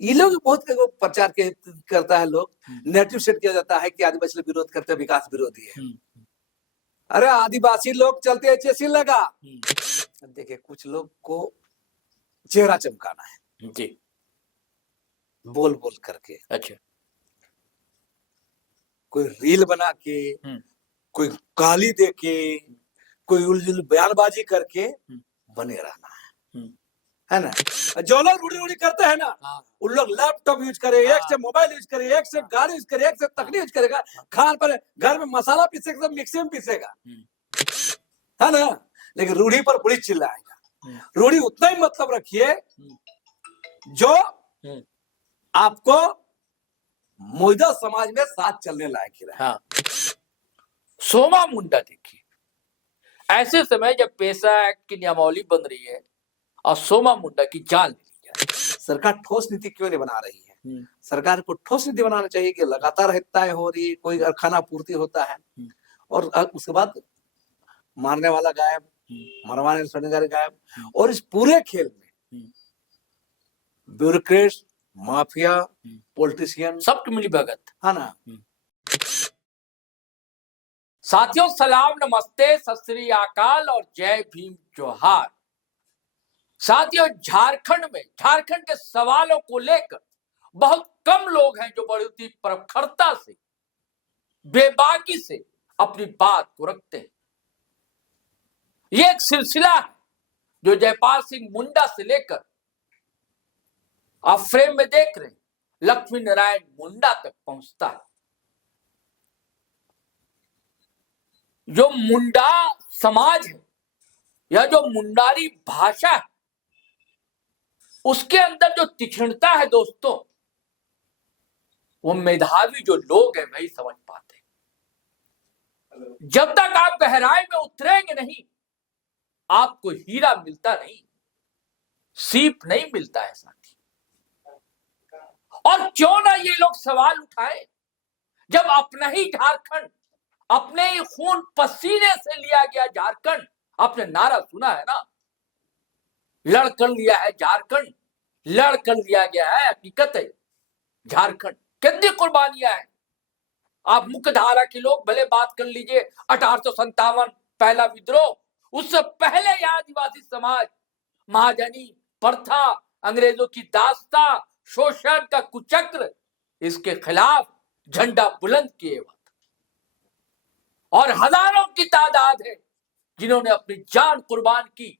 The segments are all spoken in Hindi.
ये लोग बहुत प्रचार के करता है, लोग नेगेटिव सेट किया जाता है कि आदिवासी लोग विरोध करते हैं, विकास विरोधी है। अरे आदिवासी लोग चलते एचएससी लगा। देखिए कुछ लोग को चेहरा चमकाना है जी, बोल बोल करके, अच्छा, कोई रील बना के, कोई गाली दे के, कोई उलझुल बयानबाजी करके बने रहना है ना। जो लोग रूढ़ी रूढ़ी करते हैं ना, उन लोग लैपटॉप यूज करे, एक से मोबाइल यूज करे, एक से गाड़ी यूज करे, एक से तकनीक यूज करेगा, खान पर घर में मसाला पीसेगा सब मिक्सी में पीसेगा, है ना। लेकिन रूढ़ी पर पुलिस चिल्लाएगा। रूढ़ी उतना ही मतलब रखिए जो आपको मौजूदा समाज में साथ चलने लायक रहे। हाँ। सोमा मुंडा देखिए, ऐसे समय जब पेशा एक्ट की नियमावली बन रही है और सोमा मुंडा की जान ले ली जाए, सरकार ठोस नीति क्यों नहीं बना रही है? सरकार को ठोस नीति बनाना चाहिए कि लगातार हत्याएं हो रही, कोई खाना पूर्ति होता है और उसके बाद मारने वाला गायब, मरवाने वाला गायब, और इस पूरे खेल में ब्यूरोक्रेट्स, माफिया, पॉलिटिशियन सबकी मिली भगत, है ना। साथियों सलाम, नमस्ते, सत श्री अकाल और जय भीम जोहार। साथियों झारखंड के सवालों को लेकर बहुत कम लोग हैं जो बड़ी प्रखरता से, बेबाकी से अपनी बात को रखते हैं। ये एक सिलसिला है जो जयपाल सिंह मुंडा से लेकर आप फ्रेम में देख रहे हैं लक्ष्मी नारायण मुंडा तक पहुंचता है। जो मुंडा समाज है या जो मुंडारी भाषा है, उसके अंदर जो तीक्ष्णता है दोस्तों, वो मेधावी जो लोग हैं वही समझ पाते हैं। जब तक आप गहराई में उतरेंगे नहीं, आपको हीरा मिलता नहीं, सीप नहीं मिलता है साथी। और क्यों ना ये लोग सवाल उठाए, जब अपना ही झारखंड, अपने ही खून पसीने से लिया गया झारखंड, आपने नारा सुना है ना, लड़कर लिया है झारखंड, लड़कर लिया गया है, हकीकत है झारखंड। कितनी कुर्बानियां हैं। आप मुख्य धारा के लोग भले बात कर लीजिए 1857 पहला विद्रोह, उससे पहले यह आदिवासी समाज महाजनी प्रथा, अंग्रेजों की दास्ता, शोषण का कुचक्र, इसके खिलाफ झंडा बुलंद किए वक्त, और हजारों की तादाद है जिन्होंने अपनी जान कुर्बान की।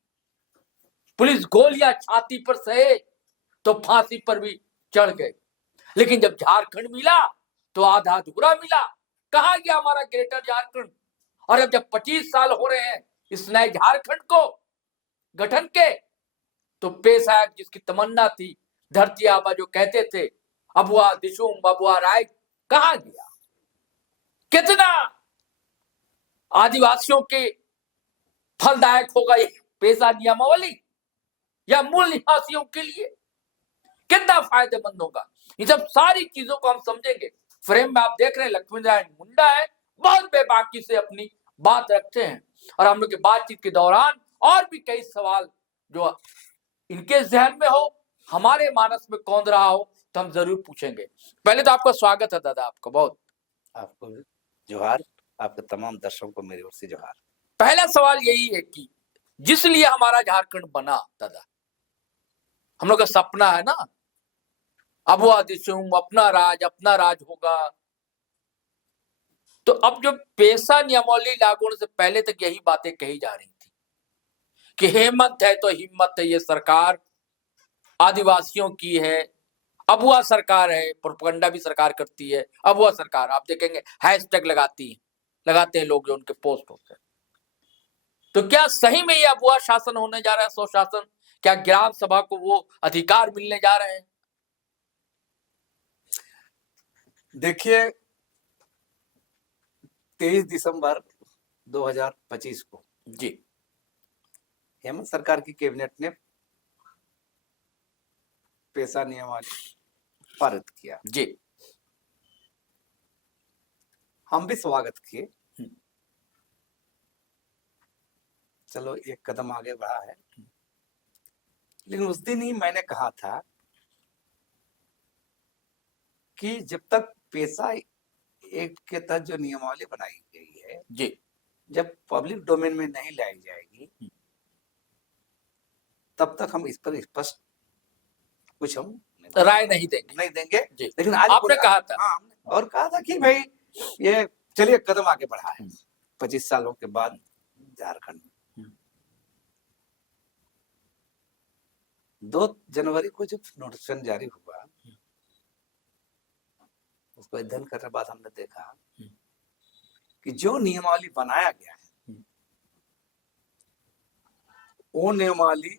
पुलिस गोलियां छाती पर सहे तो फांसी पर भी चढ़ गए, लेकिन जब झारखंड मिला तो आधा अधूरा मिला। कहा गया हमारा ग्रेटर झारखंड? और अब जब 25 साल हो रहे हैं इस नए झारखंड को गठन के, तो पेशा एक्ट जिसकी तमन्ना थी, धरती आबा जो कहते थे, अबुआ दिशुम अबुआ राय, कहा गया? कितना आदिवासियों के फलदायक होगा ये पेशा नियमावली, या मूल निवासियों के लिए कितना फायदेमंद होगा? इन सब सारी चीजों को हम समझेंगे। फ्रेम में आप देख रहे हैं लक्ष्मी नारायण मुंडा है, बहुत बेबाकी से अपनी बात रखते हैं, और हम लोग की बातचीत के दौरान और भी कई सवाल जो इनके जहन में हो, हमारे मानस में कौंध रहा हो, तो हम जरूर पूछेंगे। पहले तो आपका स्वागत है दादा, आपको बहुत। आपको जोहार, आपके तमाम दर्शकों को मेरी ओर से जोहार। पहला सवाल यही है कि जिस लिए हमारा झारखंड बना दादा, हम लोग का सपना है ना, अबुआ दिशुम, अपना राज होगा। तो अब जो पेशा नियमावली लागू होने से पहले तक यही बातें कही जा रही थी कि हेमंत है तो हिम्मत है, ये सरकार आदिवासियों की है, अबुआ सरकार है, प्रोपगंडा भी सरकार करती है, अबुआ सरकार। आप देखेंगे हैशटैग लगाते हैं लोग जो उनके पोस्ट होते हैं। तो क्या सही में ये अबुआ शासन होने जा रहा है, स्वशासन? क्या ग्राम सभा को वो अधिकार मिलने जा रहे हैं? देखिए 23 दिसंबर 2025 को जी हेमंत सरकार की कैबिनेट ने पेशा नियमावली पारित किया। जी, हम भी स्वागत किए, चलो एक कदम आगे बढ़ा है। लेकिन उस दिन ही मैंने कहा था कि जब तक पेशा एक्ट के तहत जो नियमावली बनाई गई है जी, जब पब्लिक डोमेन में नहीं लाई जाएगी तब तक हम इस पर स्पष्ट कुछ हम राय नहीं देंगे जी। लेकिन आज आपने कहा था, हाँ, और कहा था कि भाई ये चलिए कदम आगे बढ़ा है 25 सालों के बाद झारखंड में 2 जनवरी को जब नोटिफिकेशन जारी हुआ उसको अध्ययन करने के बाद हमने देखा कि जो नियमावली बनाया गया है वो नियमावली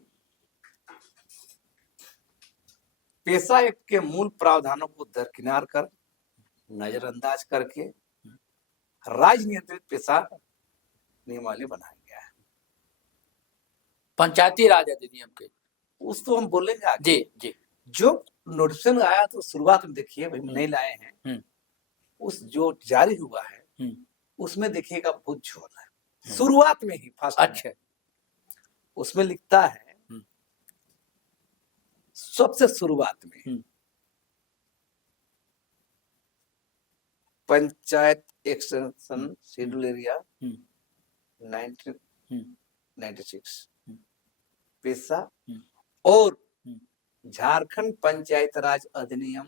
पेशा एक्ट के मूल प्रावधानों को दरकिनार कर नजरअंदाज करके राज्य नियंत्रित पेशा नियमावली बनाया गया है। पंचायती राज अधिनियम के उस तो हम बोलेंगे आगे। जी जी, जो नोटिफिकेशन आया तो शुरुआत में देखिए भाई नहीं लाए हैं, उस जो जारी हुआ है उसमें देखिएगा बहुत झोल है शुरुआत में ही फर्स्ट। अच्छा, उसमें लिखता है सबसे शुरुआत में पंचायत एक्सटेंशन शेड्यूल एरिया 1996 पेशा और झारखंड पंचायत राज अधिनियम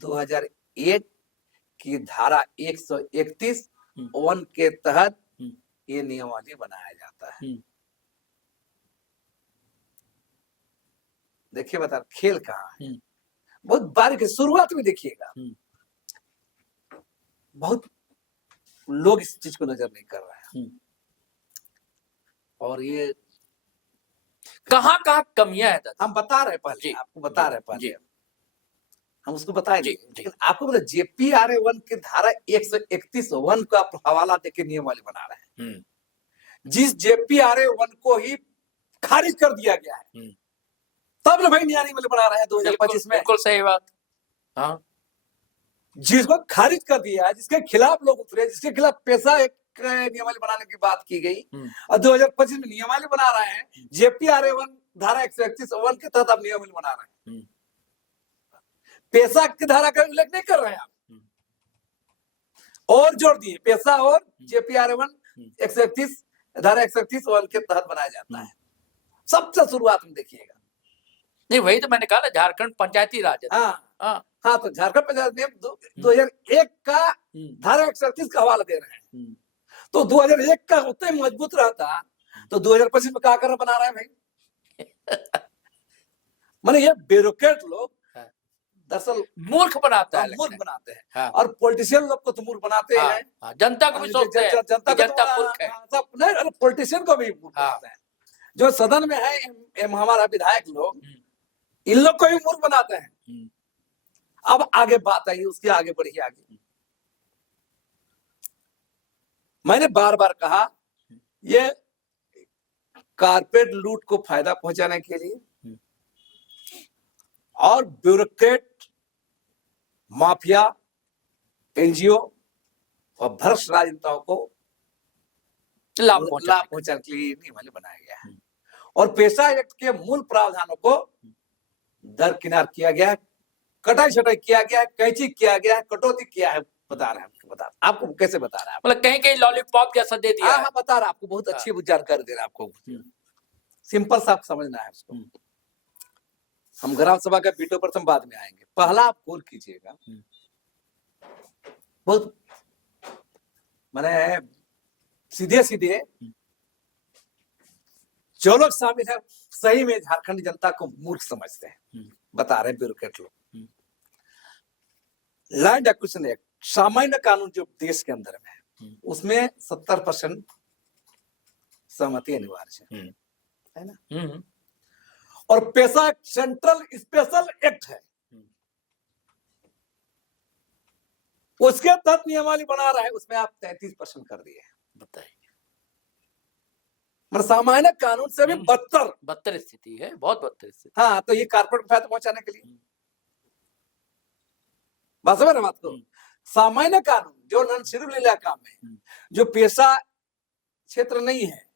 2001 की धारा 131 वन के तहत ये नियमावली बनाया जाता है। देखिए बता खेल कहाँ है, बहुत बारीक शुरुआत में देखिएगा। बहुत लोग इस चीज को नजर नहीं कर रहे हैं और ये कहाँ कमियां है दादा? हम बता रहे पहले, आपको बता रहे पहले, हम उसको बताएंगे। लेकिन आपको पता JPRA 1 की धारा 131 वन का हवाला देके नियमावली बना रहे हैं, जिस JPRA 1 को ही खारिज कर दिया गया है तब ना भाई नियमावली बना रहे हैं 2025 में। बिल्कुल सही बात। हाँ, जिसको खारिज कर दिया, जिसके खिलाफ लोग उतरे, जिसके खिलाफ पेशा एक नियमावली बनाने की बात की गई और 2025 में नियमावली बना रहे हैं। JPRA 1 धारा 131 वन के तहत आप नियमावली बना रहे हैं, पेशा की धारा का उल्लेख नहीं कर रहे हैं आप, और जोड़ दिए पेशा और JPRA 1 131 धारा 131 वन के तहत बनाया जाता है। सबसे शुरुआत में देखिएगा। नहीं वही तो मैंने कहा ना, झारखंड पंचायती राज। हाँ, तो झारखंड पंचायत नियम 2001 का धारा 138 का हवाला दे रहे हैं। तो 2001 का उतना ही मजबूत रहता तो 2025 में क्या कर बना रहे हैं भाई। माने ये ब्यूरोक्रेट लोग दरअसल मूर्ख बनाता है, मूर्ख बनाते हैं और पॉलिटिशियन लोग को तो मूर्ख बनाते हैं, जनता को भी सोचते हैं जनता मूर्ख है। सब नहीं, पॉलिटिशियन को भी मूर्ख बनाते हैं। जो सदन में है हमारा विधायक लोग, इन लोग को भी मूर्ख बनाते हैं। अब आगे बात आई, उसके आगे बढ़िए आगे। मैंने बार बार कहा ये कारपेट लूट को फायदा पहुंचाने के लिए और ब्यूरोक्रेट, माफिया, NGO और भ्रष्ट राजनेताओं को लाभ पहुंचाने के लिए नियमावली बनाया गया है और पेशा एक्ट के मूल प्रावधानों को दरकिनार किया गया है, कटाई छटाई किया गया है, कैंची किया गया है, कटौती किया है। बता रहे हैं आपको कैसे बता रहे हैं, मतलब कहीं कहीं लॉलीपॉप जैसा दे दिया। हाँ, बता रहा आपको, बहुत अच्छी जानकारी दे रहा है आपको। सिंपल सा समझना है उसको। हम ग्राम सभा का वीटो पर हम बाद में आएंगे, पहला आप गोल कीजिएगा। बहुत मैंने सीधे सीधे जो लोग शामिल है सही में झारखंड जनता को मूर्ख समझते हैं, बता रहे ब्यूरोक्रेट लोग। लैंड एक्विजिशन एक्ट, सामान्य कानून जो देश के अंदर में है, उसमें 70% सहमति अनिवार्य है ना। और पेशा सेंट्रल स्पेशल एक्ट है, उसके तहत नियमावली बना रहा है, उसमें आप 33% कर दिए। बताइए, मतलब सामान्य कानून से भी बदतर स्थिति है, बहुत बदतर स्थिति। हाँ, तो ये कारपोरेट फायदा पहुंचाने के लिए बात समझ रहे बात को। सामान्य कानून जो नॉन शेड्यूल इलाका में जो पेशा क्षेत्र नहीं है,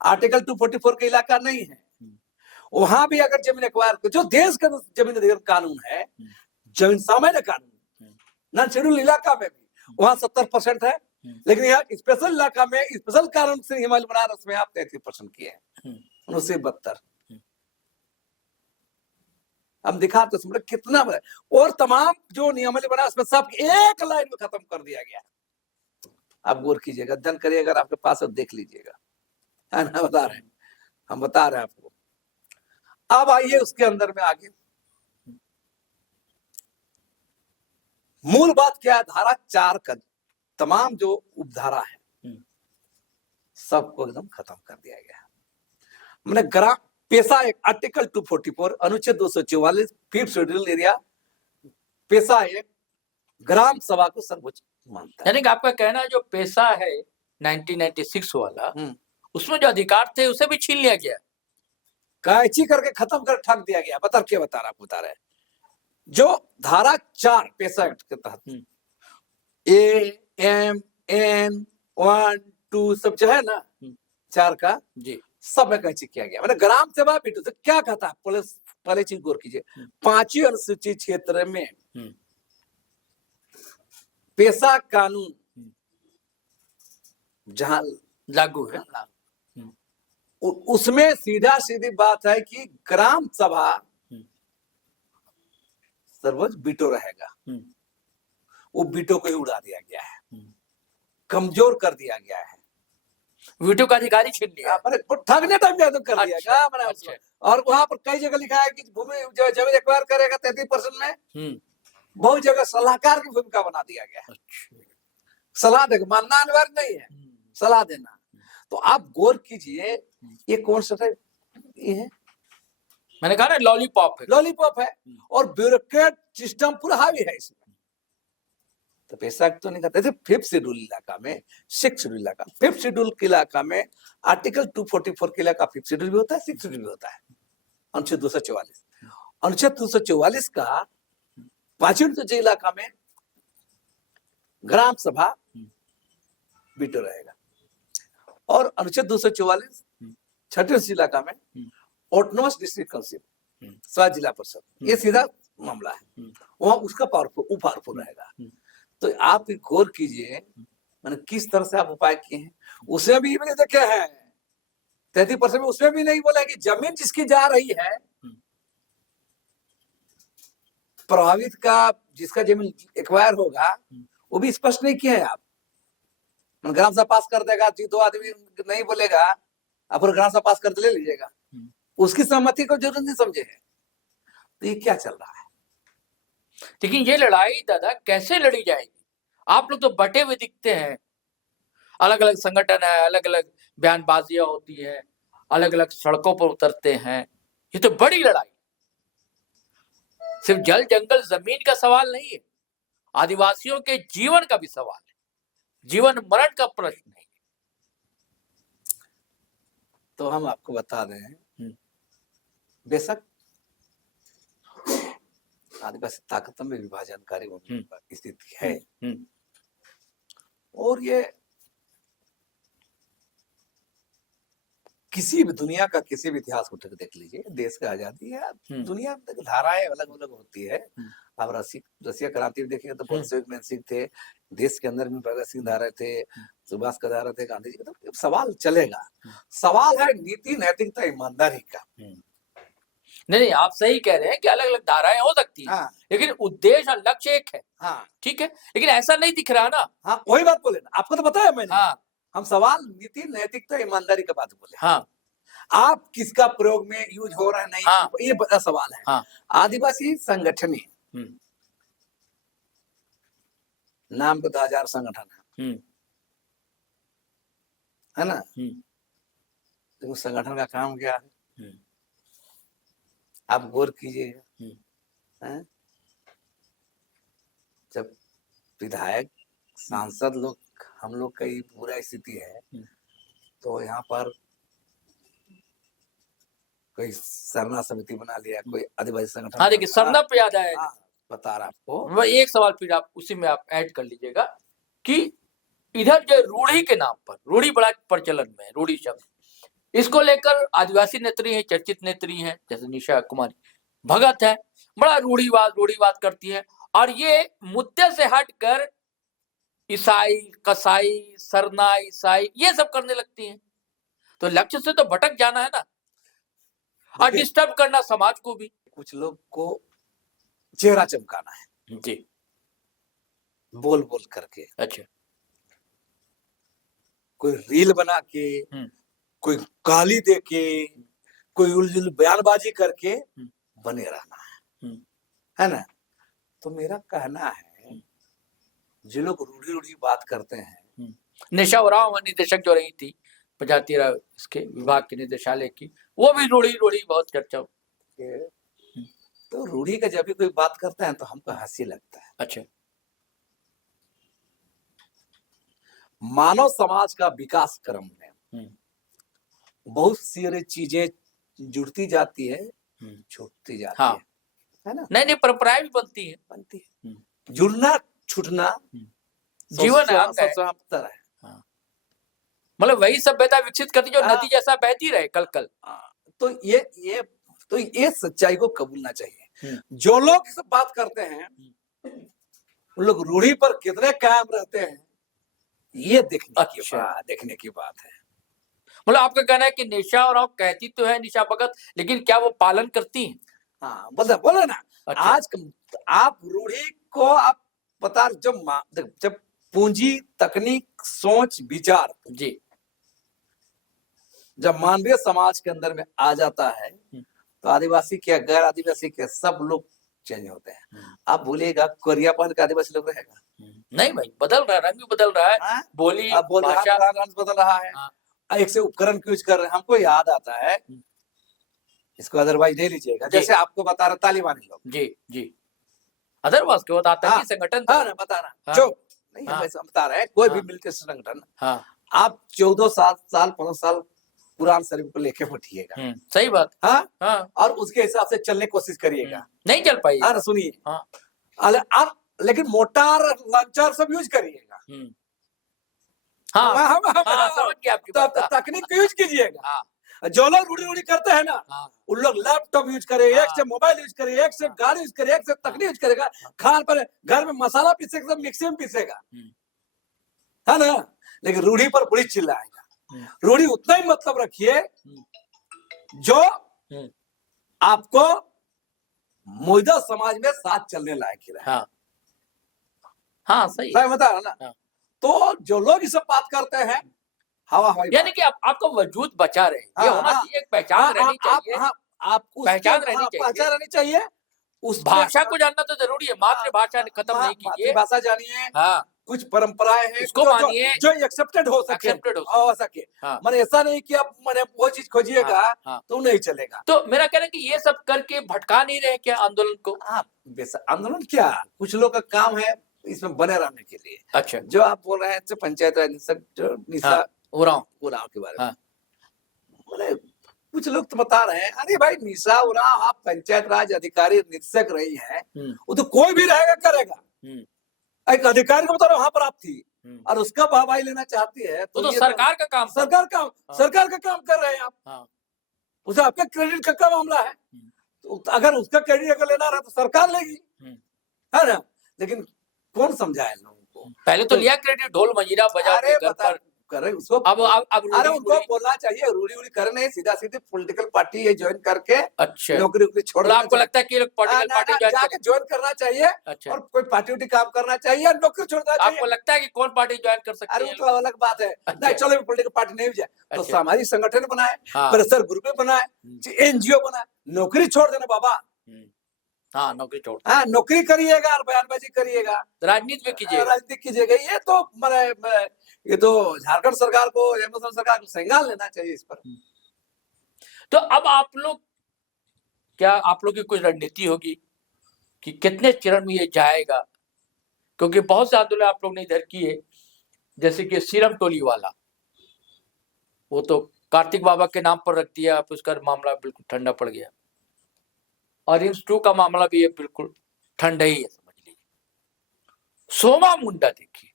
आर्टिकल 244 का इलाका नहीं है, वहां भी अगर जमीन एक्वायर, जो देश का जमीन अधिग्रहण कानून है, जमीन सामान्य कानून, नॉन शेड्यूल इलाका में भी वहां 70% है, लेकिन यहाँ स्पेशल इलाका में स्पेशल कानून से हिमालय बनारस में आप 33% किए हैं, उनसे 72। हम दिखाते तो कितना बड़ा, और तमाम जो नियमावली बना उसमें सब एक लाइन में खत्म कर दिया गया। आप गौर कीजिएगा, अध्ययन करिए, अगर आपके पास है देख लीजिएगा, है ना, बता रहे हैं, हम बता रहे हैं आपको। अब आइए उसके अंदर में आगे, मूल बात क्या है, धारा 4 का तमाम जो उपधारा है सबको एकदम खत्म कर दिया गया। मैंने ग्राम पेशा एक आर्टिकल 244 अनुच्छेद 244 5th शेड्यूल एरिया, पेशा एक ग्राम सभा को सर्वोच्च मानता है। यानी कि आपका कहना है जो पेशा है 1996 वाला, उसमें जो अधिकार थे उसे भी छीन लिया गया, कैची करके खत्म कर ठग दिया गया। बता रहे जो धारा 4 पेशा एक्ट के तहत ए एम एन 1 2 सब जो है ना 4 का जी, सब में कैची किया गया। मतलब ग्राम सभा भी तो क्या कहता है, पहले चीज गौर कीजिए, 5वीं अनुसूचित क्षेत्र में पेशा कानून जहां लागू है, उसमें सीधा सीधी बात है कि ग्राम सभा सर्वोच्च बीटो रहेगा। वो बीटो को ही उड़ा दिया गया है, कमजोर कर दिया गया है, वीटो का अधिकारी छीन लिया, ठगने टाइम तो कर दिया गया। अच्छा। और वहां पर कई जगह लिखा है कि भूमि जो जमीन एक्वायर करेगा 33% में, बहुत जगह सलाहकार की भूमिका बना दिया गया है। सलाह देगा, मानना अनिवार्य नहीं है, सलाह देना। तो आप गौर कीजिए, ये कौन सा है, ये है, मैंने कहा ना लॉलीपॉप है, लॉलीपॉप है, और ब्यूरोक्रेट सिस्टम पूरा हावी है इसमें। तो पैसा तो नहीं करते थे। 5th शेड्यूल इलाका में, 6th शेड्यूल इलाका, 5th शेड्यूल के इलाका में आर्टिकल 244 के इलाका 5th शेड्यूल भी होता है, 6th शेड्यूल भी होता है। अनुच्छेद 244, अनुच्छेद 244 का 5वीं अनुसूची इलाका में ग्राम सभा बीटो रहेगा, और अनुच्छेद 244 6वीं अनुसूची इलाका में ऑटोनोमस डिस्ट्रिक्ट काउंसिल, स्वायत्त जिला परिषद, ये सीधा मामला है, वहां उसका पावरफुल रहेगा। तो आप गौर कीजिए, मैंने किस तरह से आप उपाय किए हैं। उसमें भी मैंने देखे हैं 33% में, उसमें भी नहीं बोला कि जमीन जिसकी जा रही है प्रभावित का, जिसका जमीन एक्वायर होगा, वो भी स्पष्ट नहीं किया है। आप ग्राम सभा पास कर देगा, 2 आदमी नहीं बोलेगा, आप ग्राम सभा पास कर ले लीजिएगा, उसकी सहमति को जरूर नहीं समझे है। तो ये क्या चल रहा है? लेकिन ये लड़ाई दादा कैसे लड़ी जाएगी? आप लोग तो बटे हुए दिखते हैं, अलग अलग संगठन है, अलग अलग बयानबाजियां होती है, अलग अलग सड़कों पर उतरते हैं। ये तो बड़ी लड़ाई, सिर्फ जल जंगल जमीन का सवाल नहीं है, आदिवासियों के जीवन का भी सवाल है, जीवन मरण का प्रश्न है। तो हम आपको बता दें, बेशक आदिवासी ताकतों में विभाजनकारी स्थिति है, और ये किसी भी दुनिया का किसी भी इतिहास को देख लीजिए, देश का आजादी है, दुनिया में धाराएं अलग अलग होती है। आप रसिया क्रांति में देखिए तो बोल्शेविक मेंशिक थे, देश के अंदर भी भगत सिंह धारा थे, सुभाष का धारा थे, गांधी जी। तो सवाल चलेगा, सवाल है नीति, नैतिकता, ईमानदारी का। नहीं, आप सही कह रहे हैं कि अलग अलग धाराएं हो सकती हैं, लेकिन उद्देश्य और लक्ष्य एक है। ठीक है, लेकिन ऐसा नहीं दिख रहा ना। हाँ, वही बात बोले ना, आपको तो बताया मैंने। हम सवाल नीति, नैतिकता, ईमानदारी का बात बोले। आप किसका प्रयोग में यूज हो रहा है, नहीं, ये बड़ा सवाल है। आदिवासी संगठन नाम तो 1000 संगठन है ना, तो उस संगठन का काम क्या है? आप गौर कीजिएगा, जब विधायक, सांसद लोग, हम लोग का पूरा स्थिति है, तो यहाँ पर कोई सरना समिति बना लिया, कोई आदिवासी संगठन। हाँ, देखिए सरना पे याद आया, बता रहा आपको। वह एक सवाल फिर आप उसी में आप ऐड कर लीजिएगा कि इधर जो रूढ़ी के नाम पर, रूढ़ी बड़ा प्रचलन में, रूढ़ी शब्द, इसको लेकर आदिवासी नेत्री हैं, चर्चित नेत्री हैं, जैसे निशा कुमारी भगत है, बड़ा रूढ़ीवाद करती है। और ये मुद्दे से हटकर ईसाई, कसाई, सरना ईसाई ये सब करने लगती हैं। तो लक्ष्य से तो भटक जाना है ना, और देखिए, डिस्टर्ब करना समाज को भी। कुछ लोग को चेहरा चमकाना है जी, बोल बोल करके, अच्छा, कोई रील बना के, कोई गाली दे के, कोई उलझुल बयानबाजी करके बने रहना है ना। तो मेरा कहना है, जो लोग रूढ़ी रूढ़ी बात करते हैं, निशा उरांव निदेशक जो रही थी प्रजाति इसके विभाग के निदेशालय की, वो भी रूढ़ी बहुत चर्चा। तो रूढ़ी का जब भी कोई बात करता है तो हमको हंसी लगता है। अच्छा, मानव समाज का विकास क्रम में बहुत सारी चीजें जुड़ती जाती है, छूटती जाती है ना। नहीं परंपराएं भी बनती है। जुड़ना छूटना जीवन है, मतलब वही सभ्यता विकसित करती जो नदी जैसा बहती रहे कल। तो ये सच्चाई को कबूलना चाहिए। जो लोग इस बात करते हैं उन लोग रूढ़ी पर कितने कायम रहते हैं, ये देखने की बात है। मतलब आपका कहना है कि निशा उरांव कहती तो है निशा भगत, लेकिन क्या वो पालन करती हैं? हाँ, बोलो ना। अच्छा। आज आप रूढ़ी को आप पता, जब पूंजी, तकनीक, सोच, विचार जी जब मानवीय समाज के अंदर में आ जाता है तो आदिवासी के, गैर आदिवासी के सब लोग चेंज होते हैं। आप भूलिएगा कोरियापन का आदिवासी लोग रहेगा नहीं भाई, बदल रहा है, रंग भी बदल रहा है, बोली भाषा बदल रहा है। एक से उपकरण यूज कर रहे हैं। हमको याद आता है, इसको अदरवाइज नहीं लीजिएगा, जैसे आपको बता रहा तालिबानी लोग, जी अदरवाइज को आतंकी संगठन बता रहा जो नहीं बता रहे हैं, कोई भी मिलिट्री संगठन, आप 14 साल 15 साल कुरान शरीफ को लेके बैठिएगा, सही बात, और उसके हिसाब से चलने की कोशिश करिएगा, नहीं चल पाई। सुनिए, लेकिन मोटार लंचर सब यूज करिएगा। समझ गया आपकी बात। तकनीक यूज कीजिएगा। जो लोग रूढ़ी करते हैं ना, उन लोग लैपटॉप यूज करे, एक से मोबाइल यूज करे, एक से गाड़ी यूज करे, एक से तकनीक यूज करेगा। खान पर घर में मसाला पीसेगा, सब मिक्सी में पीसेगा, है ना। लेकिन रूढ़ी पर बड़ी चिल्लाएगा। रूढ़ी उतना ही मतलब रखिए जो आपको मौजूदा समाज में साथ चलने लायक ही रहे। सही बता रहा ना। तो जो लोग इस बात करते हैं, हवाई यानी कि आपको वजूद बचा रहे, ये होना चाहिए, एक पहचान रहनी चाहिए। आपको पहचान रहनी चाहिए। उस भाषा को जानना तो जरूरी है, मातृभाषा खत्म नहीं कीजिए, भाषा जानिए। कुछ परंपराएं हैं इसको मानिए जो एक्सेप्टेड हो सके। मैंने ऐसा नहीं कि आप मैंने वो चीज खोजिएगा तो नहीं चलेगा। तो मेरा कहना है कि ये सब करके भटका नहीं रहे क्या आंदोलन को? आंदोलन क्या, कुछ लोग का काम है इसमें बने रहने के लिए। अच्छा, जो आप बोल रहे हैं पंचायत राज निशा उरांव के बारे में, मैंने कुछ लोग तो बता रहे हैं, अरे भाई निशा उरांव आप पंचायत राज अधिकारी निरीक्षक रही है, वो तो कोई भी रहेगा करेगा। एक अधिकारी को बता रहा वहां पर आप थी और उसका वाहवाही लेना चाहती है तो सरकार का काम, सरकार का काम कर रहे हैं आप। उसे आपका क्रेडिट का मामला है, तो अगर उसका क्रेडिट अगर लेना रहा तो सरकार लेगी, है ना। लेकिन कौन समझाए लोगों को? पहले तो लिया क्रेडिट, ढोल मंजीरा बजा के करे उसको। अब अरे उनको बोलना चाहिए, रूढ़ी करे नहीं, सीधा सीधे पॉलिटिकल पार्टी ये ज्वाइन करके नौकरी छोड़। आपको लगता है कि पॉलिटिकल पार्टी जाके ज्वाइन करना चाहिए और कोई पार्टी काम करना चाहिए, नौकरी छोड़ना चाहिए। आपको लगता है कि कौन पार्टी ज्वाइन कर सकती है? अरे तो अलग बात है। नहीं चलो पॉलिटिकल पार्टी नहीं जाए तो सामाजिक संगठन बनाए, प्रेशर ग्रुप बनाए, एनजीओ बनाए, नौकरी छोड़ देना बाबा। नौकरी छोड़, नौकरी करिएगा और बयानबाजी करिएगा, राजनीति कीजिएगा। ये तो झारखंड सरकार को, हेमंत सरकार को संज्ञान लेना चाहिए इस पर। तो अब आप लोग की कोई रणनीति होगी कि कितने चरण में ये जाएगा? क्योंकि बहुत से आंदोलन आप लोग ने इधर किए, जैसे कि सीरम टोली वाला, वो तो कार्तिक बाबा के नाम पर रख दिया, आप उसका मामला बिल्कुल ठंडा पड़ गया। और रिम्स 2 का मामला भी ये बिल्कुल ठंडा ही है, समझ लीजिए। सोमा मुंडा देखिए,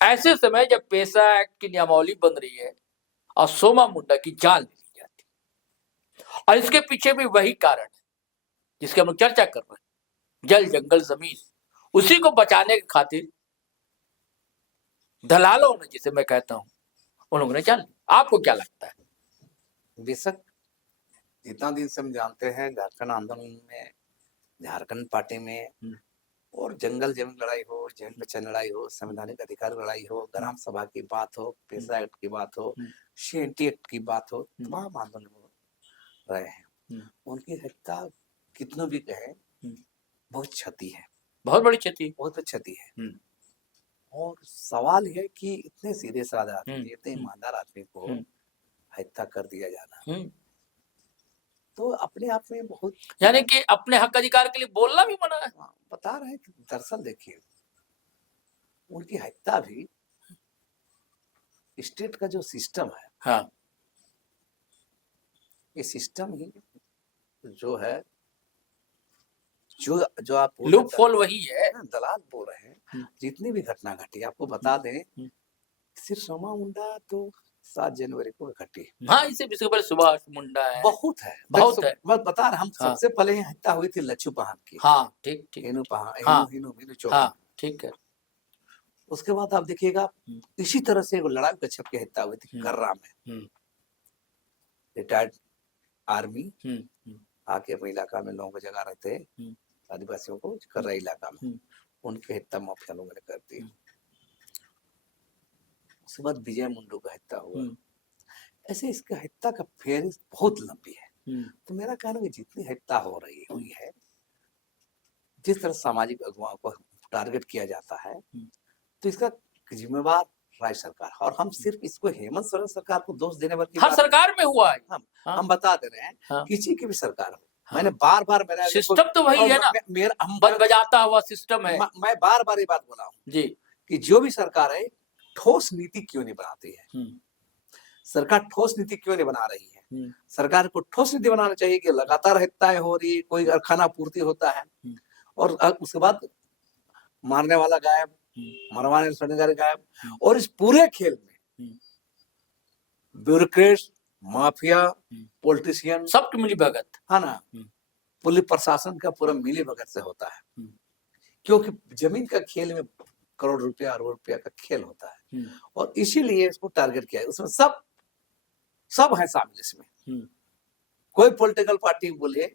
ऐसे समय जब पेशा एक्ट की नियमावली बन रही है और सोमा मुंडा की जान ले ली जाती है, और इसके पीछे भी वही कारण है जिसकी हम लोग चर्चा कर रहे हैं, जल जंगल जमीन, उसी को बचाने की खातिर दलालों ने, जिसे मैं कहता हूं, उन लोगों ने चल। आपको क्या लगता है? बेशक जितना दिन से हम जानते हैं झारखंड आंदोलन में, झारखंड पार्टी में, और जंगल जमीन लड़ाई हो, जैन बचाने लड़ाई हो, संवैधानिक अधिकार लड़ाई हो, ग्राम सभा की बात हो, पेशा एक्ट की बात हो, सीएनटी एक्ट की बात हो, तमाम आंदोलन हो रहे हैं। उनकी हत्या कितनों भी कहे बहुत क्षति है, बहुत बड़ी क्षति, बहुत क्षति है। और सवाल है कि इतने सीधे साधा आदमी, इतने ईमानदार आदमी को हत्या कर दिया जाना, तो अपने आप में बहुत, यानी कि अपने हक अधिकार के लिए बोलना भी मना है। बता रहे हैं कि दरअसल देखिए उनकी हत्या भी स्टेट का जो सिस्टम है, हाँ, ये सिस्टम ही जो है, जो आप लूप होल वही है, दलाल बोल रहे हैं। जितनी भी घटना घटी, आपको बता दें, सिर्फ सोमा मुंडा तो 7 जनवरी को घटी। हाँ, इससे पहले सुभाष मुंडा है, बहुत है, बहुत है। मैं बता रहा, हम सबसे पहले हत्या हुई थी लच्छू पहाड़ की। हाँ, ठीक ठीक, हिनू पहाड़, हाँ, हिनू चौक। हाँ, ठीक है। उसके बाद आप देखिएगा इसी तरह से लड़ाई कच्छप की हत्या हुई थी कर्रा में। रिटायर्ड आर्मी आके अपने इलाका में लोगों को जगा रहे थे, आदिवासियों को, कर्रा इलाका में, उनकी हत्या माफिया लोगों ने कर दी। उसके बाद विजय मुंडू का हत्या हुआ। ऐसे इसका हत्या का फेरिस्त बहुत लंबी है। तो मेरा कहना है जितनी हत्या हो रही हुई है, जिस तरह सामाजिक अगुवाओं को टारगेट किया जाता है, तो इसका जिम्मेवार राज्य सरकार, और हम सिर्फ इसको हेमंत सोरेन सरकार को दोष देने वाली हर सरकार में हुआ है, हम बता दे रहे हैं, किसी की भी सरकार हो। हाँ। मैंने बार मेरा सिस्टम तो वही है ना, बजाता हुआ सिस्टम है। मैं बार ये बात बोला हूँ जी कि जो भी सरकार है, ठोस नीति क्यों नहीं बनाती है? सरकार ठोस नीति क्यों नहीं बना रही है? सरकार को ठोस नीति बनाना चाहिए कि लगातार हत्याएं हो रही, कोई खाना पूर्ति होता है, और उसके बाद मारने वाला गायब, मरवाने वाले गायब, और इस पूरे खेल में ब्यूरोक्रेट्स, माफिया, पॉलिटिशियन, सबकी मिली भगत है ना, पुलिस प्रशासन का पूरा मिली भगत से होता है। क्योंकि जमीन का खेल में करोड़ रुपया, अरब रुपया का खेल होता है, और इसीलिए इसको टारगेट किया है। उसमें सब है शामिल इसमें। कोई पॉलिटिकल पार्टी बोले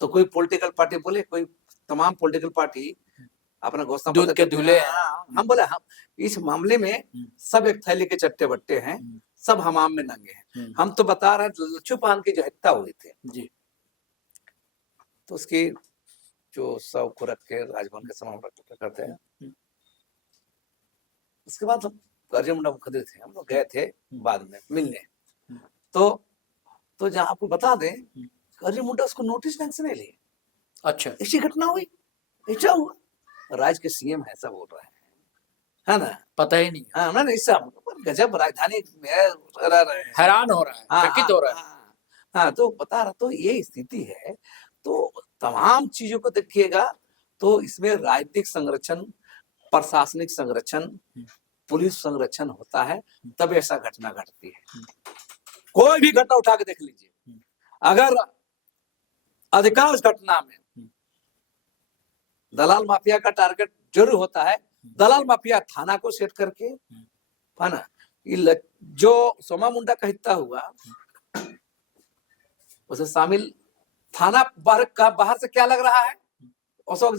तो कोई पॉलिटिकल पार्टी बोले, कोई तमाम पॉलिटिकल पार्टी अपना घोषणा दूध के धुले। हम बोले हम इस मामले में सब एक थैली के चट्टे बट्टे हैं, सब हमाम में नंगे हैं। हम तो बता रहे हैं लच्छू पहाड़ की जो हत्या हुई थी जी, तो उसकी जो शव को रख के राजभवन के समाप्त करते हैं। उसके बाद हम अर्जुन मुंडा मुखर्जी थे, हम लोग गए थे बाद में मिलने, तो जहाँ आपको बता दें, अर्जुन मुंडा उसको नोटिस ढंग से नहीं लिए। अच्छा, ऐसी घटना हुई, ऐसा हुआ, राज्य के सीएम है, ऐसा बोल रहे हैं, है ना, पता ही नहीं। हाँ, मैंने ऐसा गजब राजधानी में रह रहे हैं, हैरान हो रहा है, चकित हो रहा है। हाँ, तो बता रहा, तो ये स्थिति है। तो तमाम चीजों को देखिएगा, तो इसमें राजनीतिक संरक्षण, प्रशासनिक संरक्षण, पुलिस संरक्षण होता है, तब ऐसा घटना घटती है। कोई भी घटना उठा के देख लीजिए, अगर अधिकांश घटना में दलाल माफिया का टारगेट जरूर होता है। दलाल माफिया थाना को सेट करके, है ना, जो सोमा मुंडा का हत्या हुआ, उसे शामिल थाना बाहर से क्या लग रहा है, अशोक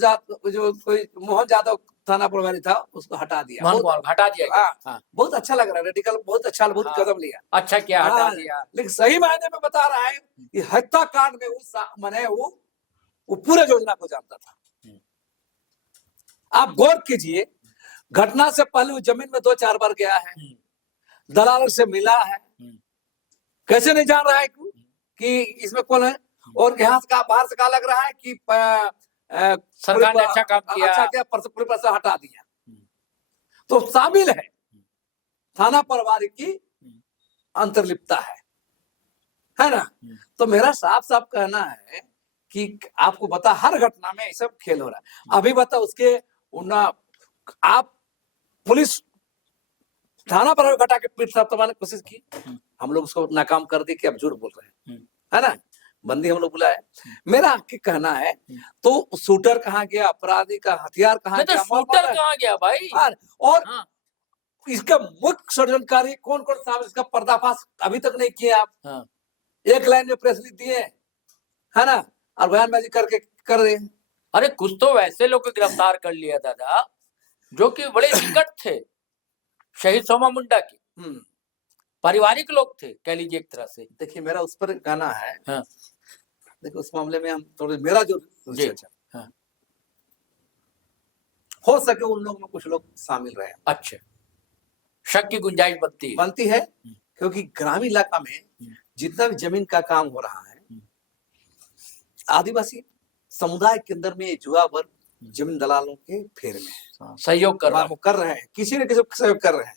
जो कोई मोहन यादव थाना प्रभारी था, उसको हटा दिया, हटा दिया। हाँ, बहुत अच्छा लग रहा है, रेडिकल बहुत अच्छा, बहुत कदम लिया, अच्छा किया, हटा दिया। लेकिन सही मायने में बता रहा है कि हत्याकांड में वो पूरे योजना को जानता था। आप गौर कीजिए, घटना से पहले वो जमीन में 2-4 बार गया है, दलाल से मिला है, कैसे नहीं जान रहा है कि इसमें कौन है, और यहाँ से बाहर से क्या लग रहा है कि सरकार ने अच्छा काम किया, पूरी तरह हटा दिया, तो शामिल है, थाना प्रभारी की अंतर्लिप्तता है ना। तो मेरा साफ कहना है कि आपको बता, हर घटना में ये सब खेल हो रहा है। अभी बता उसके आप पुलिस थाना पर घटा के पीठ साफ करवाने की कोशिश की, हम लोग उसको नाकाम कर दी कि आप झूठ बोल रहे हैं, है ना। बंदी हम लोग बुलाए। मेरा आपके कहना है तो शूटर कहाँ गया, अपराधी का हथियार कहाँ नहीं तो गया, शूटर कहाँ गया भाई? और हाँ, इसका मुख्य षड्यंत्रकारी कौन कौन सा, इसका पर्दाफाश अभी तक नहीं किया आप। हाँ। एक लाइन में प्रेस लिख दिए, है ना, और बयानबाजी करके कर रहे हैं। अरे कुछ तो वैसे लोग को गिरफ्तार कर लिया दादा जो कि बड़े निकट थे शहीद सोमा मुंडा के, पारिवारिक लोग थे कह लीजिए एक तरह से। देखिए मेरा उस पर कहना है, हाँ। देखिए उस मामले में हम थोड़े, मेरा जो रिसर्च है, हाँ। हो सके उन लोग में कुछ लोग शामिल रहे। अच्छा, शक की गुंजाइश बनती है क्योंकि ग्रामीण इलाका में जितना भी जमीन का काम हो रहा है, आदिवासी समुदाय के अंदर में जुआ वर्ग जमीन दलालों के फेर में सहयोग कर रहे हैं, किसी न किसी सहयोग कर रहे हैं।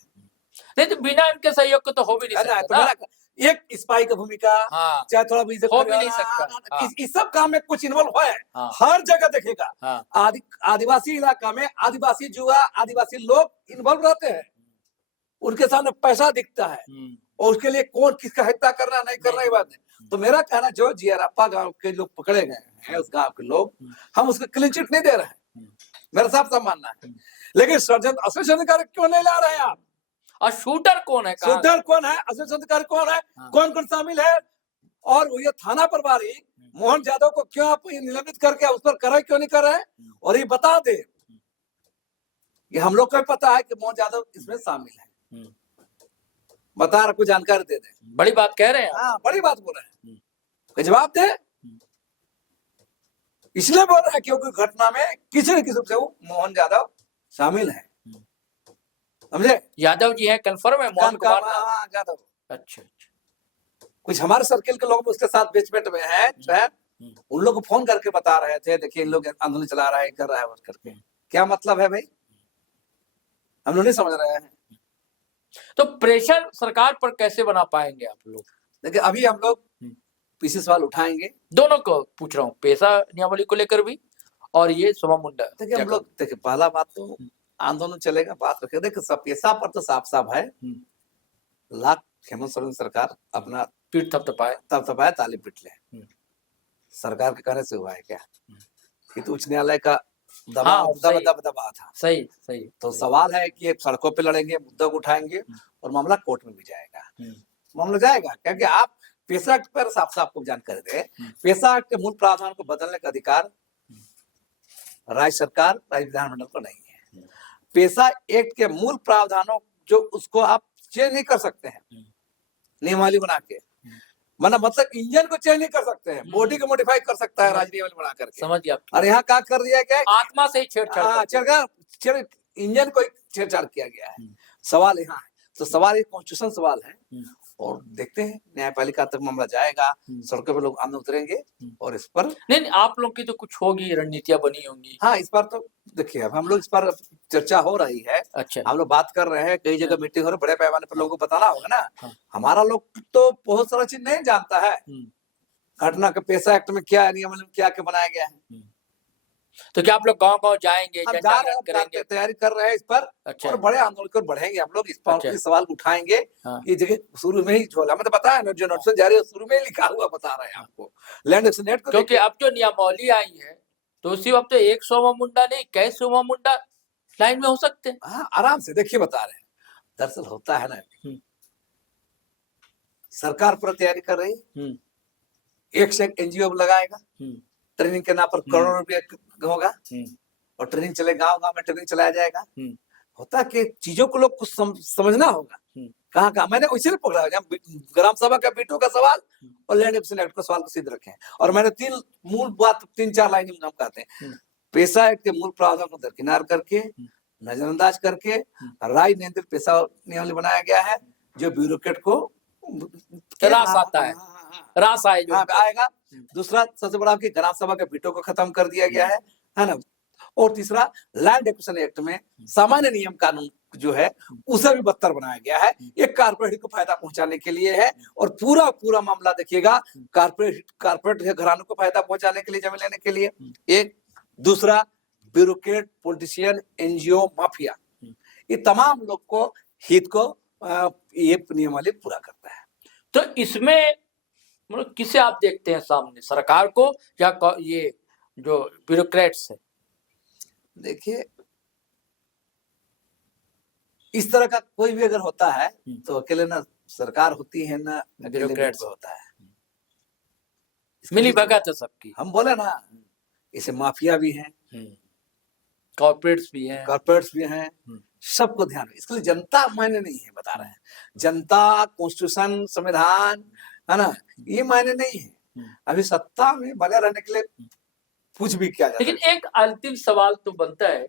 नहीं तो बिना इनके सहयोग के तो हो भी नहीं सकता। तो मेरा एक स्पाई की भूमिका, हाँ, चाहे थोड़ा भी हो भी नहीं सकता। हाँ। इस सब काम में कुछ इन्वॉल्व है। हाँ। हर जगह देखेगा। हाँ। आदिवासी इलाका में आदिवासी जुआ, आदिवासी लोग इन्वॉल्व रहते हैं, उनके सामने पैसा दिखता है और उसके लिए कौन किसका हत्या कर रहा नहीं कर रहा है बात नहीं। तो मेरा कहना, जो जियारप्पा गांव के लोग पकड़े गए हैं, उस गांव के लोग, हम उसको क्लीन चिट नहीं दे रहे हैं, मेरा साफ साफ मानना है। लेकिन षड्यंत्र, असली षड्यंत्रकारी क्यों नहीं ला रहे हैं आप? और शूटर कौन है, शूटर कौन है, असली षड्यंत्रकारी कौन है, कौन कौन शामिल है? और ये थाना प्रभारी मोहन यादव को क्यों आप निलंबित करके उस पर कार्रवाई क्यों नहीं कर रहे हैं? और ये बता दे, ये हम लोग को पता है कि मोहन यादव इसमें शामिल है, बता रहा, कुछ जानकारी दे दे। बड़ी बात कह रहे हैं। हाँ, बड़ी बात बोल रहे हैं, जवाब दे। इसलिए बोल रहे हैं क्योंकि घटना में किसी न किसी से वो मोहन यादव शामिल है, समझे? यादव जी है, कंफर्म है मोहन कुमार यादव। अच्छा, कुछ हमारे सर्किल के लोग उसके साथ बेचमेंट में है, उन लोग को फोन करके बता रहे थे, देखिए इन लोग आंदोलन चला रहा है, कर रहा है, वो करके। क्या मतलब है भाई, हम लोग नहीं समझ रहे हैं। तो प्रेशर सरकार पर कैसे बना पाएंगे आप लोग? देखिए अभी हम लोग पीछे सवाल उठाएंगे, दोनों को पूछ रहा हूँ, पेशा नियमावली को लेकर भी और ये सोमा मुंडा। देखिए हम लोग, देखिए पहला बात तो आंदोलन चलेगा, बात रखे, देखिए सब पेशा पर तो साफ साफ है, लाख हेमंत सोरेन सरकार अपना पीठ थपथपाए, ताली पीट ले। सरकार के कहने से हुआ है क्या? कि तो उच्च न्यायालय का दबाव था। सही। तो सवाल है कि सड़कों पे लड़ेंगे, मुद्दा उठाएंगे और मामला कोर्ट में भी जाएगा, मामला जाएगा, क्योंकि आप पेशा एक्ट पर साफ साफ को जानकारी दे, पेशा एक्ट के मूल प्रावधान को बदलने का अधिकार राज्य सरकार, राज्य विधानमंडल को नहीं है। पेशा एक्ट के मूल प्रावधानों जो उसको आप चेंज नहीं कर सकते हैं नियमावली बना के, मतलब इंजन को चेंज नहीं कर सकते हैं, बॉडी को मॉडिफाई कर सकता है राज्य नियमावली बना करके। समझ गया। और यहाँ क्या कर दिया गया, आत्मा से ही छेड़छाड़, इंजन को छेड़छाड़ किया गया है। सवाल यहाँ है, तो सवाल ये कॉन्स्टिट्यूशन सवाल है, और देखते हैं न्यायपालिका तक मामला जाएगा, सड़कों पे लोग आंदोलन उतरेंगे और इस पर नहीं आप लोग की तो कुछ होगी, रणनीतियां बनी होंगी। हाँ, इस पर तो देखिए अब हम लोग, इस पर चर्चा हो रही है। अच्छा, हम लोग बात कर रहे हैं, कई जगह मीटिंग हो रही है, बड़े पैमाने पर लोगों को बताना होगा ना। हमारा लोग तो बहुत सारा चीज नहीं जानता है, घटना के पेशा एक्ट में क्या नियम क्या क्या बनाया गया है। तो क्या आप लोग गांव-गांव जाएंगे, करेंगे, तैयारी कर रहे हैं इस पर। अच्छा। और बड़े आंदोलन को बढ़ेंगे हम लोग, इस पर अच्छा। सवाल उठाएंगे। हाँ। ये जगह शुरू में ही झोला में तो पता है, जो नोटिस जारी है शुरू में ही लिखा हुआ बता रहे हैं आपको, लैंड एक्शन एक्ट को, क्योंकि अब जो नियमावली आई है तो उसी वक्त एक सोमा मुंडा नहीं, कई सोमा मुंडा लाइन में हो सकते हैं। हाँ, आराम से, देखिए बता रहे हैं। दरअसल होता है ना, सरकार पूरा तैयारी कर रही, एक से एक एनजीओ लगाएगा, ट्रेनिंग के नाम पर करोड़ों रुपया होगा और ट्रेनिंग चले, गांव गांव में ट्रेनिंग चलाया जाएगा। होता कि चीजों को लोग कुछ समझना होगा, कहाँ कहाँ। मैंने इसीलिए पकड़ा, ग्राम सभा का बीटू का सवाल और लैंड एक्विजिशन एक्ट का सवाल को सिद्ध रखे, और मैंने तीन चार लाइन हम कहते हैं, पेशा एक्ट के मूल प्रावधान को दरकिनार करके, नजरअंदाज करके राज्य नियंत्रित पेशा नियमावली बनाया गया है, जो ब्यूरोक्रेट को रास आता है, रास आएगा। दूसरा सबसे बड़ा कि ग्राम सभा के बीटो को खत्म कर दिया गया है ना। और तीसरा, लैंड एक्विजिशन एक्ट में सामान्य नियम कानून जो है उसे भी बदतर बनाया गया है, एक कारपोरेट को फायदा पहुंचाने के लिए है। और पूरा मामला देखिएगा कारपोरेट घरानों को फायदा पहुंचाने के लिए, जमीन लेने के लिए। एक, दूसरा ब्यूरोक्रेट, पॉलिटिशियन, एनजीओ, माफिया, ये तमाम लोग को हित को ये नियमावली पूरा करता है। तो इसमें मतलब किसे आप देखते हैं सामने, सरकार को या ये जो ब्यूरोक्रेट्स है? देखिए, इस तरह का कोई भी अगर होता है तो अकेले ना सरकार होती है ना अकेले ब्यूरोक्रेट्स होता है, मिली भगत है सबकी। हम बोले ना, इसे माफिया भी हैं, कॉर्पोरेट्स भी हैं, कॉर्पोरेट्स भी हैं, सबको ध्यान में। इसके लिए जनता मायने नहीं है, बता रहे हैं, जनता, कॉन्स्टिट्यूशन, संविधान, है ना, ये मायने नहीं है। अभी सत्ता में बने रहने के लिए कुछ भी किया जाता है। लेकिन एक अंतिम सवाल तो बनता है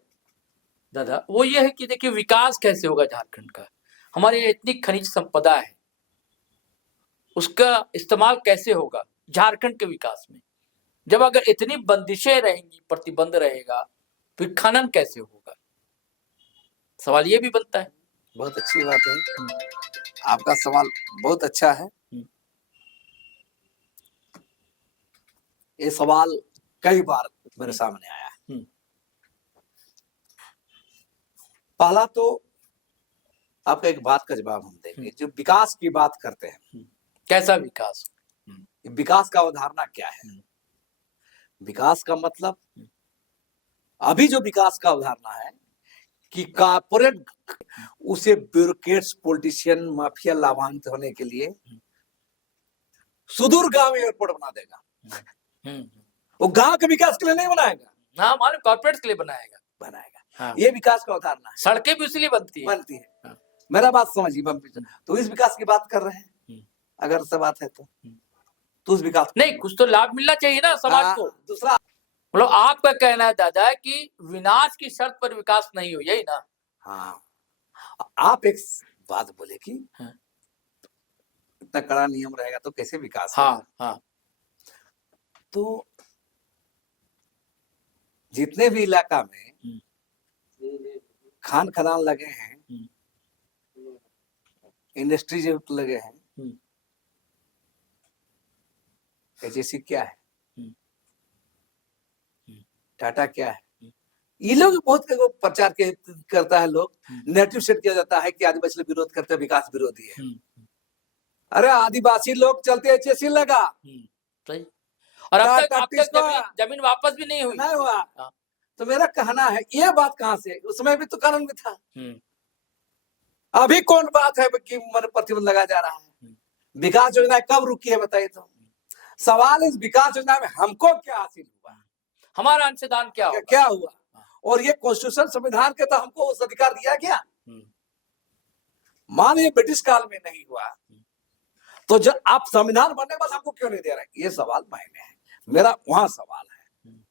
दादा, वो ये है कि देखिए विकास कैसे होगा झारखंड का? हमारे यहाँ इतनी खनिज संपदा है, उसका इस्तेमाल कैसे होगा झारखंड के विकास में? जब अगर इतनी बंदिशें रहेंगी, प्रतिबंध रहेगा, फिर खनन कैसे होगा? सवाल ये भी बनता है। बहुत अच्छी बात है, आपका सवाल बहुत अच्छा है। ये सवाल कई बार मेरे सामने आया है। पहला तो आपका एक बात का जवाब हम देंगे, जो विकास की बात करते हैं, कैसा विकास? विकास का अवधारणा क्या है? विकास का मतलब, अभी जो विकास का अवधारणा है कि कॉर्पोरेट उसे ब्यूरोक्रेट्स, पॉलिटिशियन, माफिया लाभान्वित होने के लिए सुदूर गांव एयरपोर्ट बना देगा। वो गांव के विकास के लिए नहीं बनाएगा, हाँ, मालूम, कॉर्पोरेट्स के लिए बनाएगा। हाँ। ये विकास का अवधारणा है। सड़कें भी इसलिए बनती है। हाँ। मेरा बात समझिए, तो इस विकास की बात कर रहे हैं, अगर सब बात है तो उस विकास नहीं, कुछ तो लाभ मिलना चाहिए ना समाज को। दूसरा, मतलब आपका कहना है दादा कि विनाश की शर्त पर विकास नहीं हो, यही ना? हाँ, आप एक बात बोले कि इतना कड़ा नियम रहेगा तो कैसे विकास होगा? हाँ। तो जितने भी इलाका में खान खदान लगे हैं, इंडस्ट्रीज लगे हैं, एचएससी क्या है, टाटा क्या है, ये लोग बहुत प्रचार करता है, लोग नेगेटिव सेट किया जाता है कि आदिवासी विरोध करते हैं, विकास विरोधी है। अरे आदिवासी लोग चलते एचएससी लगा, सही, और अब तक जमीन वापस भी नहीं हुआ। तो मेरा कहना है, ये बात कहां से, उसमें भी तो कानून में था। अभी कौन बात है कि प्रतिबंध लगा जा रहा है? विकास योजना कब रुकी है बताइए तो? सवाल इस विकास योजना में हमको क्या हासिल हुआ, हमारा अंशदान क्या हुआ? और ये कॉन्स्टिट्यूशन, संविधान के तो हमको उस अधिकार दिया गया। मान ये ब्रिटिश काल में नहीं हुआ तो जब आप संविधान बनने के बाद हमको क्यों नहीं दे रहे? ये सवाल मायने है, मेरा वहां सवाल है।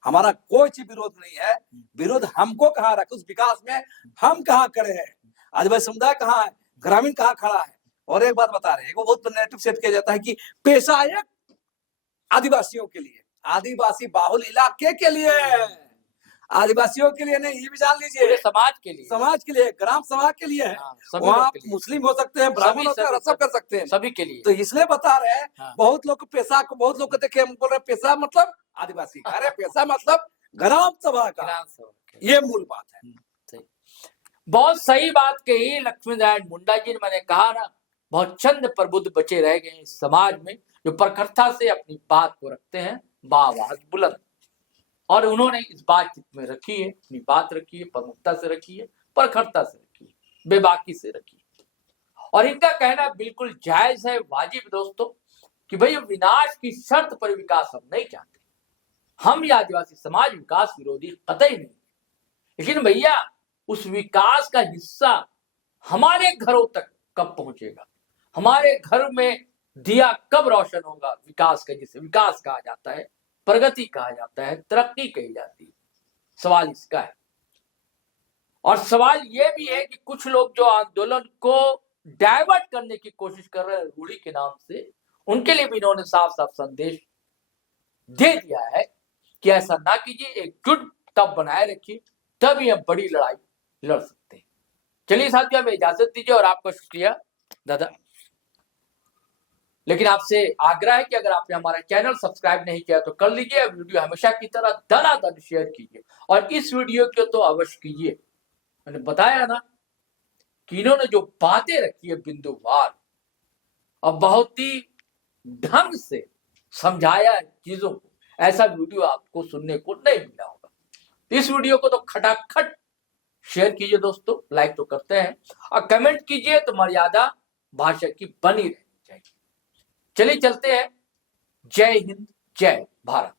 हमारा कोई चीज विरोध नहीं है, विरोध हमको कहाँ रखे, उस विकास में हम कहाँ खड़े हैं, आदिवासी समुदाय कहाँ है, ग्रामीण कहाँ खड़ा है। और एक बात बता रहे हैं, बहुत नेगेटिव सेट किया जाता है कि पेशा एक आदिवासियों के लिए, आदिवासी बाहुल इलाके के लिए, आदिवासियों के लिए नहीं, ये भी जान लीजिए, समाज के लिए, ग्राम सभा के लिए है। वहाँ मुस्लिम हो सकते हैं, ब्राह्मण हो सकते हैं, सब कर सकते हैं, सभी के लिए। तो इसलिए बता रहे हैं, बहुत लोग पेशा को, बहुत लोग देखे हम बोल रहे पेशा मतलब आदिवासी का, अरे पेशा मतलब ग्राम सभा का, ये मूल बात है। बहुत सही बात कही लक्ष्मी नारायण मुंडा जी ने। मैंने कहा ना, बहुत चंद प्रबुद्ध बचे रह गए इस समाज में जो प्रखरता से अपनी बात को रखते हैं, बाआवाज बुलंद, और उन्होंने इस बातचीत में रखी है, अपनी बात रखी है, प्रमुखता से रखी है, प्रखरता से रखी है, बेबाकी से रखी है। और इनका कहना बिल्कुल जायज है, वाजिब दोस्तों, कि भाई विनाश की शर्त पर विकास हम नहीं चाहते। हम ये आदिवासी समाज विकास विरोधी कतई नहीं, लेकिन भैया उस विकास का हिस्सा हमारे घरों तक कब पहुंचेगा, हमारे घर में दिया कब रोशन होगा विकास का, जिसे विकास कहा जाता है, प्रगति कहा जाता है, तरक्की कही जाती है। सवाल इसका है। और सवाल यह भी है कि कुछ लोग जो आंदोलन को डाइवर्ट करने की कोशिश कर रहे हैं रूढ़ी के नाम से, उनके लिए भी इन्होंने साफ साफ संदेश दे दिया है कि ऐसा ना कीजिए, एकजुट तब बनाए रखिए, तब यह बड़ी लड़ाई लड़ सकते हैं। चलिए साथियों, हमें इजाजत दीजिए, और आपका शुक्रिया दादा। लेकिन आपसे आग्रह है कि अगर आपने हमारा चैनल सब्सक्राइब नहीं किया तो कर लीजिए, वीडियो हमेशा की तरह धनाधन शेयर कीजिए, और इस वीडियो को तो अवश्य कीजिए। मैंने बताया ना कि इन्होंने जो बातें रखी है बिंदुवार, और बहुत ही ढंग से समझाया चीजों को, ऐसा वीडियो आपको सुनने को नहीं मिला होगा। इस वीडियो को तो खटाखट शेयर कीजिए दोस्तों, लाइक तो करते हैं, और कमेंट कीजिए तो मर्यादा भाषा की बनी रहनी चाहिए। चलिए चलते हैं। जय हिंद, जय भारत।